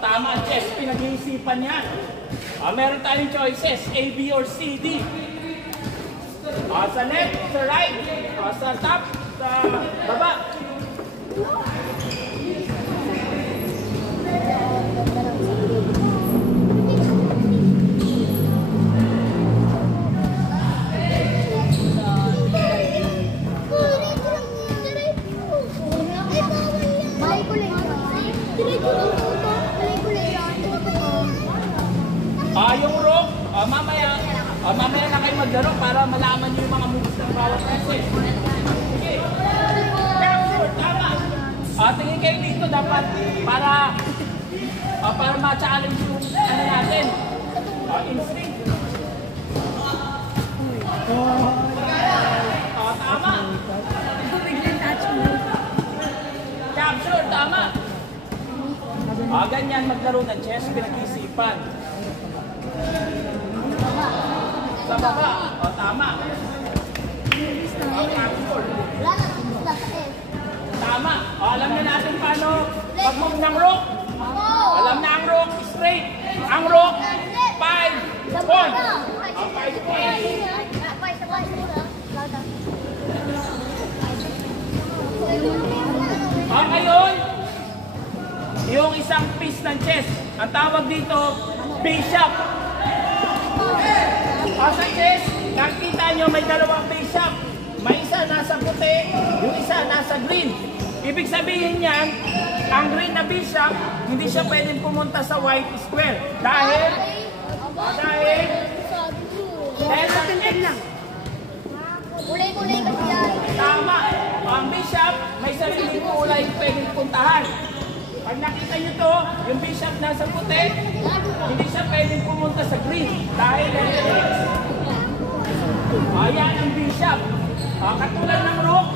tama ang chess. Pinag-iisipan yan. Meron tayong choices, A, B, or C, D. Sa left, sa right, sa top, sa baba. Yung rook, mamaya na kayo maglaro para malaman nyo yung mga moves ng bawat pieces. Sige. Capture, tama. Tingin kayo dito dapat para ma-challenge yung ano natin. Instinct. Tama. Capture, tama. Ganyan maglaro ng chess, pinag-isipan. Sa baba, tama. Capture. Tama. Alam na natin paano mag-move ng rook. Alam na ang rook, straight. Ang rook, 5 points. 5 points. Ngayon, yung isang piece ng chess, ang tawag dito, bishop. Sa chess, nakikita nyo may dalawang bishop. May isa nasa puti, yung isa nasa green. Ibig sabihin niyan, ang green na bishop, hindi siya pwedeng pumunta sa white square. Dahil sa X. Kulay-kulay kasi yan. Tama. Ang bishop, may sariling kulay pwedeng puntahan. Pag nakita nyo to, yung bishop nasa puti, hindi siya pwedeng pumunta sa green. Dahil X. Ayan ang bishop. Katulad ng rook,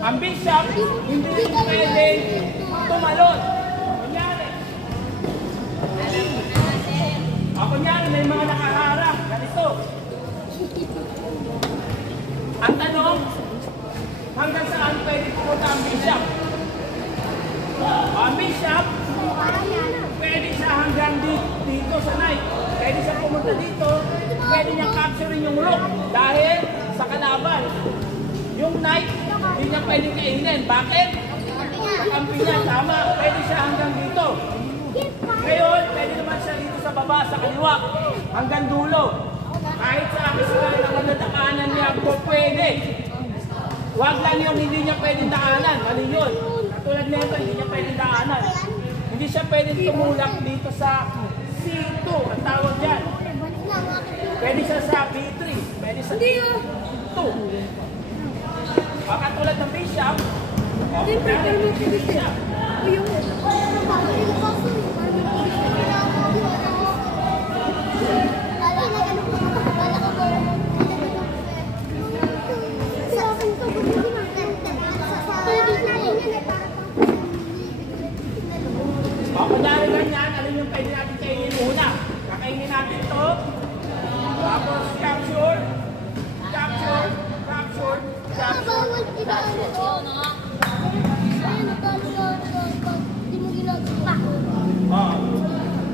ang bishop, hindi rin pwedeng tumalon. Kunyari, may mga nakaharap. Ganito. Ang tanong, hanggang saan pwede pumunta ang bishop? Ang bishop, pwede siya hanggang dito sa knight. Pwede siya pumunta dito, pwede niyang capturein yung rook. Dahil sa kalaban, yung knight, hindi niya pwede kainin. Bakit? Kakampi niya, tama. Pwede siya hanggang dito. Ngayon, pwede naman siya dito sa baba, sa kaliwa, hanggang dulo. Kahit sa akin sila na madadaanan niya, pwede. Huwag lang yung hindi niya pwedeng daanan. Mali yun. Katulad nito, hindi niya pwedeng daanan. Hindi siya pwedeng tumulak dito sa C2, ang tawag dyan. Pwede siya sa B3, pwede sa B2. Katulad ng bishop, bishop. Kunyari ganyan, alin yung pwede natin kainin muna. Kakainin natin ito. Tapos capture. Capture. Capture. Capture.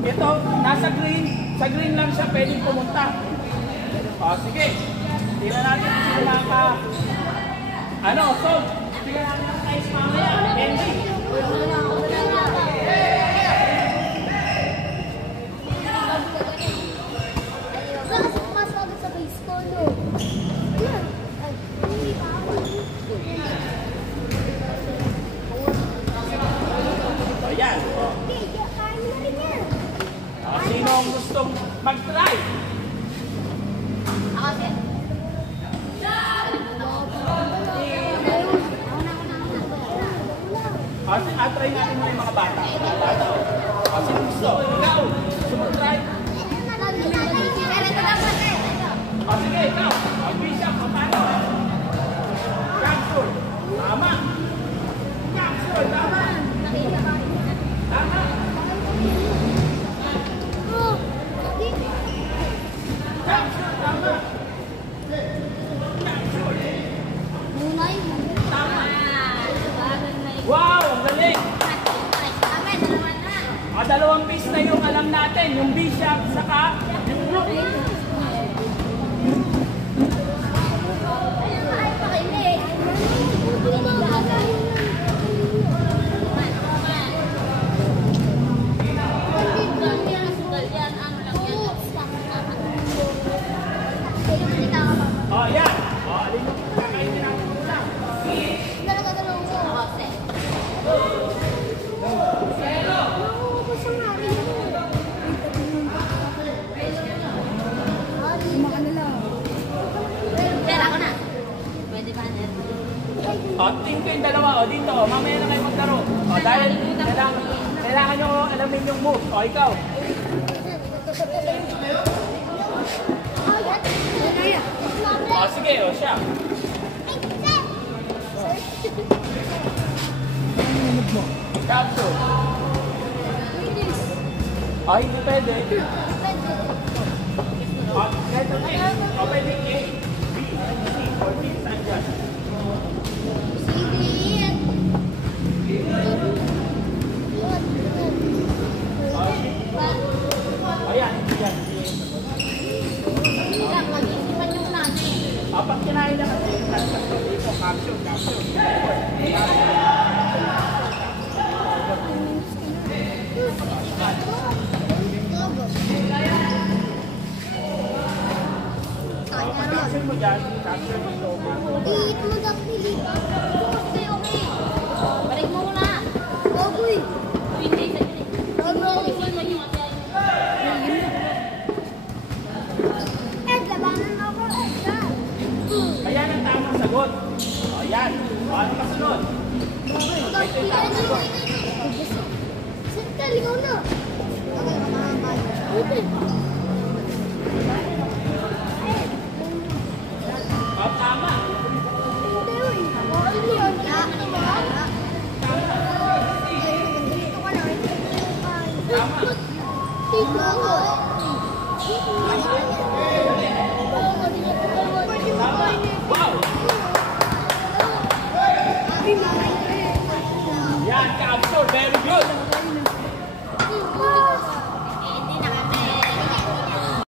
Ito, nasa green. Sa green lang siya pwedeng pumunta. Sige. Tingnan natin kung sino maka... so, tingnan natin ang size mamaya. Henry. Ayan. Sino ang gustong mag-try? Try natin muna yung mga bata. Sino gusto? Ikaw, gusto mag-try? Sige, ikaw. Bishop, paano? Capture. Tama. Capture, tama. Tama. Capture, tama. Capture. Tama. Wow, ang galing. dalawang piece na yung alam natin, yung B-sharp saka yung rook. Oh, yan. Oh, alin yung kakainin ang ulam. O, tingin ko yung dalawa. O, dito. Mamaya na kayo maglaro. O, dahil kailangan nyo alamin yung move. O, ikaw. O, sige. O, siya. Capsule. O, hindi pwede. O, ito na yun. O, pwede A, B, C, or B, saan dyan? Ayan, yan. Pag kinain na kasi, dito, capsule. Capsule mo dyan, capsule mo ito. Eat mo daw, Philip. Okay, okay. Balik mo muna. Baboy. Labanan ako. Ayan ang tamang sagot. O, yan. O, ano kasunod? Ito yung tamang sagot. Sintal, ikaw na. O, tama. Wow!